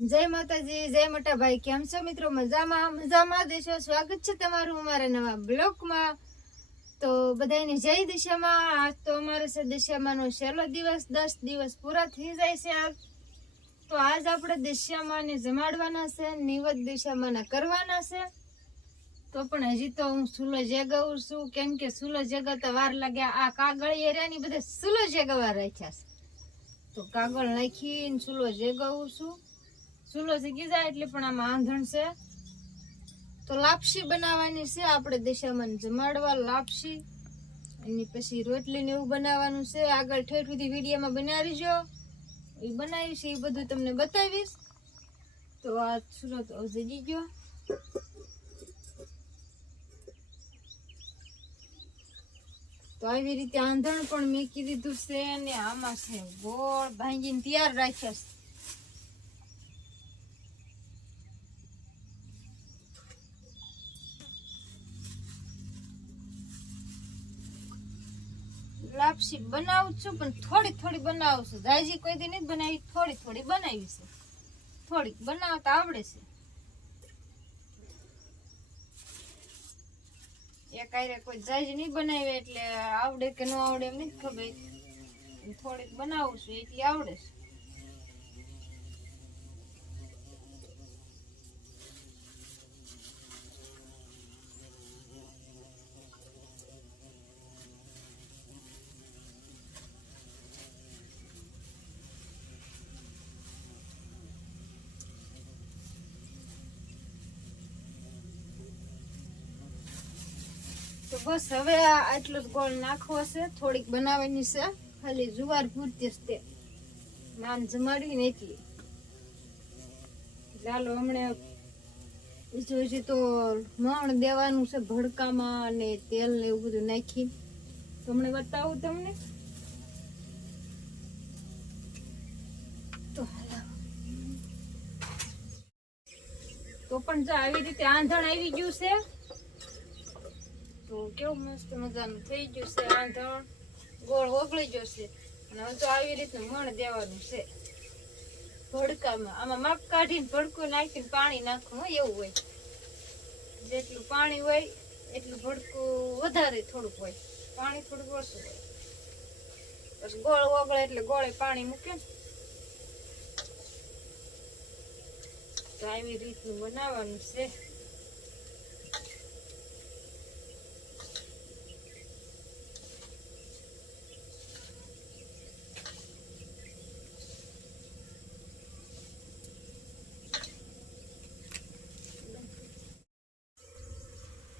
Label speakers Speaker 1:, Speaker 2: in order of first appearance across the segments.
Speaker 1: જય માતાજી, જય મોટા ભાઈ કેમ છો મિત્રો? મજામાં? મજામાં? દેશો, સ્વાગત છે તમારું અમારા નવા બ્લોકમાં. તો બધાને જય દિશામાં. આજ તો અમારે છે દિશામાંનો છેલ્લો દિવસ. દસ દિવસ પૂરા થઈ જાય છે આજ. તો આજ આપણે દિશામાંને જમાડવાના છે, નિવત દિશામાંના કરવાના છે. તો પણ હજી તો હું સુલો જગાવું છું. કેમ કે સુલો જગાવતા વાર લાગ્યા. આ કાગળ એરિયાની બધા સુલો જગાવવા રાખ્યા છે. તો કાગળ નાખીને સુલો જગાવું છું. ચૂલો શીખી જાય એટલે પણ આમાં આંધણ છે. તો લાપસી બનાવવાની છે, આપણે દિશામાં જમાડવા લાપસી. એની પછી રોટલી ને એવું બનાવવાનું છે. આગળ ઠેઠ સુધી બનાવી બનાવીજો. એ બનાવીશ, એ બધું તમને બતાવીશ. તો આ ચૂલો તો જગી ગયો. તો આવી રીતે આંધણ પણ મેકી દીધું છે અને આમાં છે ગોળ ભાંગીને તૈયાર રાખ્યા છે. લાપસી બનાવું છું, પણ થોડી થોડી બનાવું છું જાયજી કોઈ દી નથી બનાવી, થોડી થોડી બનાવી છે. થોડીક બનાવતા આવડે છે. એક આયરે કોઈ જાજી નહીં બનાવી, એટલે આવડે કે ન આવડે એમ નથી ખબર. થોડીક બનાવું છું એટલી આવડે છે. તો બસ હવે આ આટલો જ ગોળ નાખવો છે. થોડીક બનાવવાની છે. ખાલી જુવાર પૂરતી જ તે. નામ જમાડી એટલી ચાલો હમણાં બીજું હજી તો મણ દેવાનું છે ભડકામાં અને તેલ ને એવું બધું નાખી. તો હમણાં બતાવું તમને. તો પણ આવી રીતે આંધણ આવી ગયું છે. તો કેવું મસ્ત મજાનું થઈ ગયું છે આંધણ ગોળ ઓગળી ગયો છે. અને હવે તો આવી રીતનું મણ દેવાનું છે. ભડકામાં. આમાં માપ કાઢીને ભડકું નાખીને પાણી નાખવું હોય એવું હોય. જેટલું પાણી હોય, એટલું ભડકું વધારે થોડુંક હોય. પાણી થોડુંક ઓછું હોય. પછી ગોળ ઓગળે એટલે ગોળે પાણી મૂકે. તો આવી રીતનું બનાવવાનું છે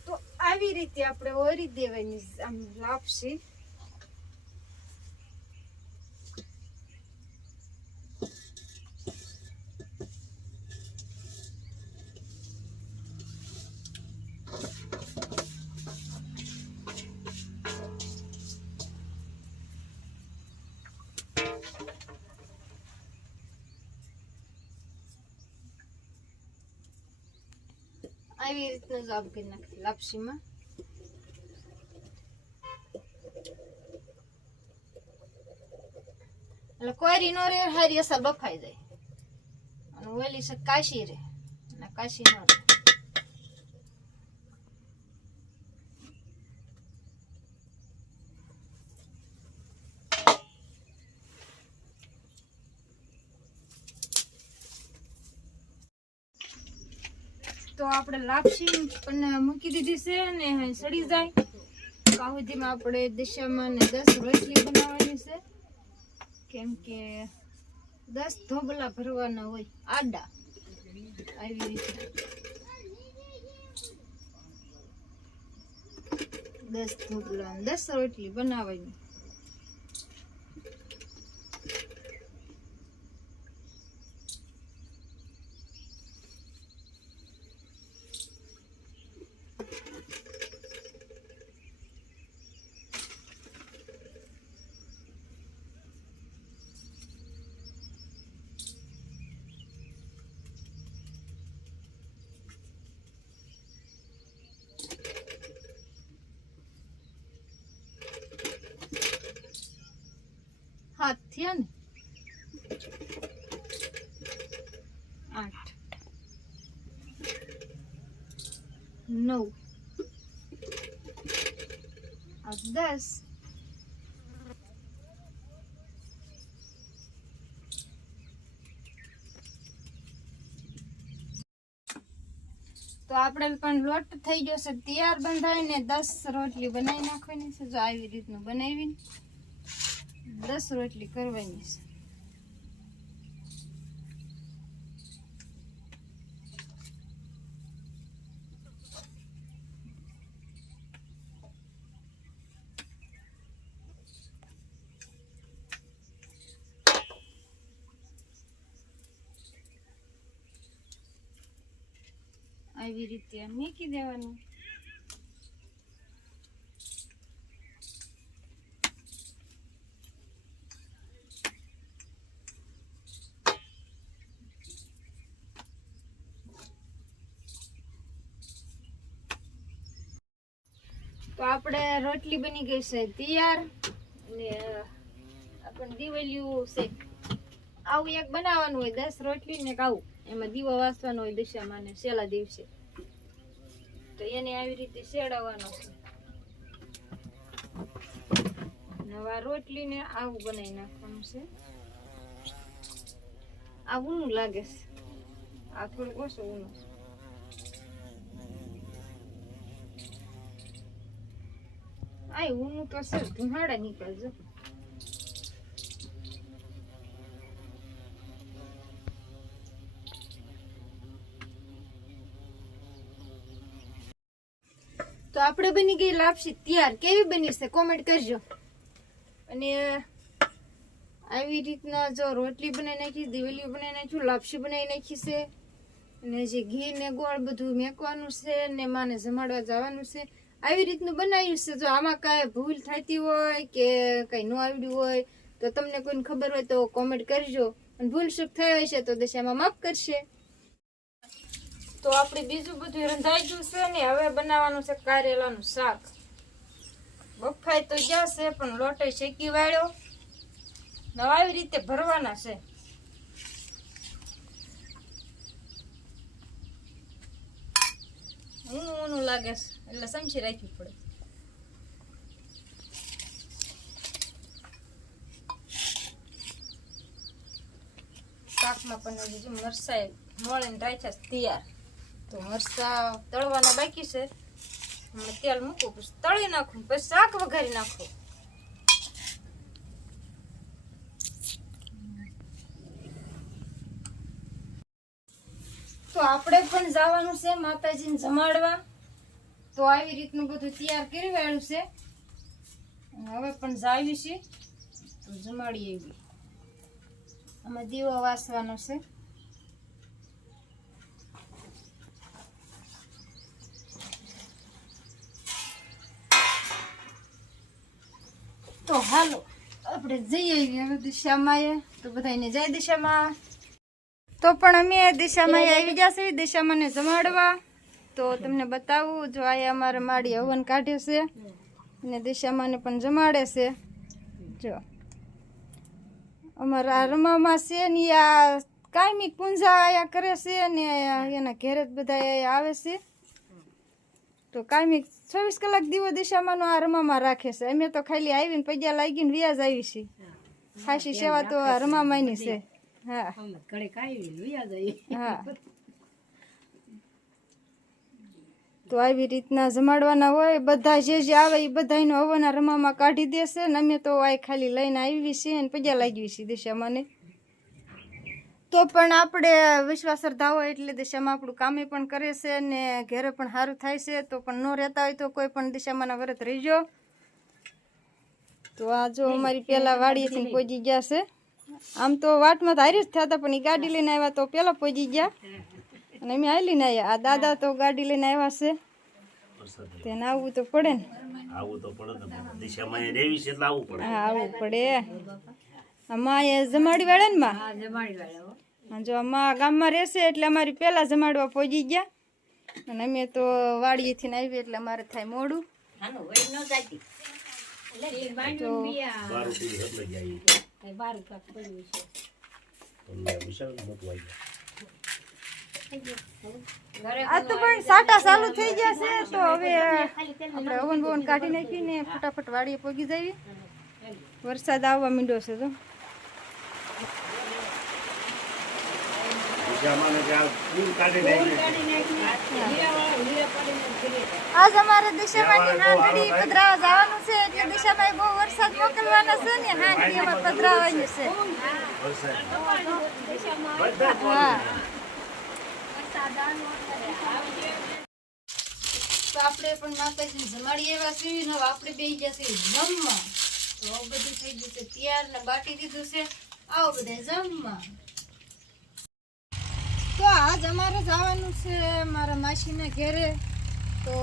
Speaker 1: તો આવી રીતે આપણે ઓરી દેવાની આમ લાપસી. આવી રીતનું જ આપ નાખી લાપસીમાં. એટલે કોરી નો રે, હારી અસર બફાઈ જાય. અને ઓલી છે, કાશી રે. અને કાશી નો રે. તો આપણે લાપસી પણ મૂકી દીધી છે ને સડી જાય. કાહુજીમાં આપણે દિશામાં ને દસ રોટલી બનાવવાની છે. કેમ કે દસ ધોબલા ભરવાના હોય આડા. આવી રીતે. દસ ધોબલા દસ રોટલી બનાવવાની. થયા ને? આઠ. નવ. દસ. તો આપણે પણ લોટ થઈ ગયો છે. તૈયાર બંધાવીને દસ રોટલી બનાવી નાખવાની છે. જો આવી રીતનું બનાવીને દસ રોટલી કરવાની છે આવી રીતે મૂકી દેવાનું. તો આપણે રોટલી બની ગઈ છે તૈયાર. અને આપણે દિવાળીયું છે. આવું એક બનાવવાનું હોય, દસ રોટલી ને આવું. એમાં દીવો વાસવાનો હોય દશામાં ને છેલ્લા દિવસે. તો એને આવી રીતે શેડાવવાનો છે. નવા રોટલી ને આવું બનાવી નાખવાનું છે. આવું લાગે છે. આ થોડુંક ઓછું ઊનું છે આ ઊનું તો છે, ધુમાડા નીકળજો તો આપણે બની ગઈ લાપસી તૈયાર. કેવી બની છે? કોમેન્ટ કરજો. અને આવી રીતના જો રોટલી બનાવી નાખી, દિવેલી બનાવી નાખ્યું, લાપસી બનાવી નાખી છે. અને જે ઘી ને ગોળ બધું મેકવાનું છે ને માને જમાડવા જવાનું છે. આવી રીતનું બનાવ્યું છે. જો આમાં કાંઈ ભૂલ થતી હોય કે કંઈ ન આવડ્યું હોય, તો તમને કોઈને ખબર હોય તો કોમેન્ટ કરજો. અને ભૂલ સુખ થઈ હોય છે તો દશામાં માફ કરશે. તો આપણે બીજું બધું રંધાઈ ગયું છે ને, હવે બનાવવાનું છે કારેલાનું શાક. બફાઈ તો છે, પણ લોટે શેકી વાળ્યો. નવા આવી રીતે ભરવાના છે. ઊનું ઊનું લાગે છે. એટલે સમજી રાખવી પડે. શાકમાં પણ તો બાકી છે. તેલ મૂકું, પછી તળી નાખું, પછી શાક વઘારી નાખું. તો આપણે પણ જવાનું છે માતાજીને જમાડવા. તો આવી રીતનું બધું તૈયાર કરી વાળું છે. હવે પણ જાવી છે. તો જમાડી એવી. આમાં દીવો વાસવાનો છે. તો હાલો, આપણે જઈ આવીએ હવે દિશામાં તો બધાને જય દિશામાં. તો પણ અમે દિશામાં આવી જશે દિશામાં ને જમાડવા. તો તમને બતાવું જો આ અમારે માડી હવન કાઢે છે અને દિશામાને પણ જમાડે છે. જો. અમારા રમામાં છે ને આ કાયમી પૂંજા આયા કરે છે ને એના ઘેરે જ બધા આવે છે. તો કાયમી છવ્વીસ કલાક દીવો દિશામાં આ રમામાં રાખે છે. અમે તો ખાલી આવીને પૈયા લાગીને વ્યાજ આવી છે. ખાસી સેવા તો રમામાની છે. હા. હા. તો આવી રીતના જમાડવાના હોય, બધા જે જે આવે એ બધાનો હવાના રમામાં કાઢી દેશે ને અમે તો આ ખાલી લઈને આવી છીએ ને પૈયા લાગી છીએ દિશામાં તો પણ આપણે વિશ્વાસ શ્રદ્ધા હોય એટલે દિશામાં આપણું કામે પણ કરે છે ને ઘરે પણ સારું થાય છે, તો પણ ન રહેતા હોય તો કોઈ પણ દિશામાંના વ્રત રહીજો. તો આ જો અમારી પહેલાં વાડીએથી પહોંચી ગયા છે. આમ તો વાટમાં તો હારી જ થયા હતા, પણ એ ગાડી લઈને આવ્યા તો પહેલાં પહોંચી ગયા. અને અમે હાલીને આવ્યા આ દાદા તો ગાડી લઈને આવ્યા છે. તેને આવવું તો પડે ને.
Speaker 2: આવવું તો પડે દિશામાં રહેવી છે એટલે આવવું પડે.
Speaker 1: હા આવવું પડે આમાં એ જમાડી વાળે ને માં? હા, જો અમા ગામમાં રહેશે એટલે અમારી પહેલાં જમાડવા પહોંચી ગયા. અને અમે તો વાડીએથી ને આવી એટલે અમારે થાય મોડું. તો
Speaker 2: બાર સુધી એટલે જાય તમને વિશાળ મોટું આવી જાય
Speaker 1: આ તો પણ સાટા ચાલુ થઈ ગયા છે તો હવે આપણે ઓવન બોવન કાઢી નાખીને ફટાફટ વાડીએ પગી જઈએ. વરસાદ આવવા માંડ્યો છે તો
Speaker 2: દિશામાં કે આ ફૂલ કાઢી નાખી
Speaker 1: આજ અમારે દિશામાંથી હાંગડી પધરાવા જવાનું છે એટલે દિશામાં બહુ વરસાદ મોકલવાના છે ને હાંગડી અમારે પધરાવાની છે.
Speaker 2: વરસાદ. બધા જ
Speaker 1: હા. તો આપણે પણ માતાજી જમાડી એવા સીવી ને આપણે બે જશે જમવા. તો બધું થઈ ગયું તૈયાર ને બાટી દીધું છે. આવો બધા જમવા. તો આજ અમારે જવાનું છે મારા માસીના ઘેરે. તો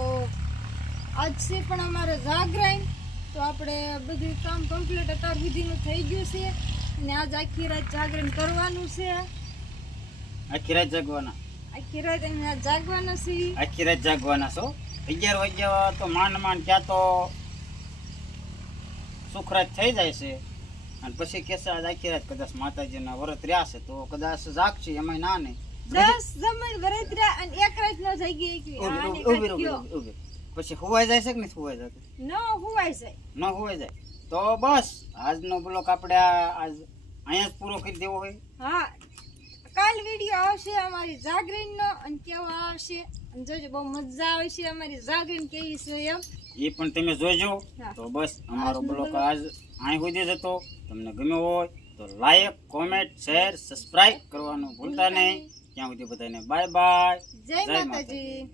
Speaker 1: આજ પણ અમારે જાગરાઈ. તો આપણે બધું કામ કમ્પ્લીટ અત્યાર સુધીનું થઈ ગયું છે. અને આજ આખી રાત જાગરણ કરવાનું છે.
Speaker 3: આખી રાત જાગવાના?
Speaker 1: આખી રાત અમે જાગવાના છીએ
Speaker 3: આખી રાત જાગવાના છો? અગિયાર વાગ્યા તો માંડ માંડ ક્યાં તો સુખરાત થઈ જાય છે. અને પછી કેસે આજ આખી રાત કદાચ માતાજીના વ્રત રહ્યા છે તો કદાચ જાગશે એમાં ના નહીં
Speaker 1: દસ જમણ અને એક રાત નો જગી
Speaker 3: ઊભી. પછી હુવાઈ જાય છે કે નહીં હુવાઈ જતું?
Speaker 1: ન હુવાય જાય.
Speaker 3: ન હુવાઈ જાય. તો બસ આજનો બ્લોક આપણે આજ અહીંયા જ પૂરો કરી દેવો હોય.
Speaker 1: હા કાલ વીડિયો આવશે અમારી જાગરણ અને કેવો આવશે? અને જોજો બહુ મજા આવશે અમારી જાગરીન કેવી છે એમ.
Speaker 3: એ પણ તમે જોજો. તો બસ અમારો
Speaker 1: બ્લોગ.
Speaker 3: આજ અહીં સુધી જતો તમને ગમ્યો હોય તો લાઈક કોમેન્ટ શેર સબસ્ક્રાઇબ કરવાનું ભૂલતા નહીં. ત્યાં સુધી બધાને બાય બાય
Speaker 1: જય માતાજી.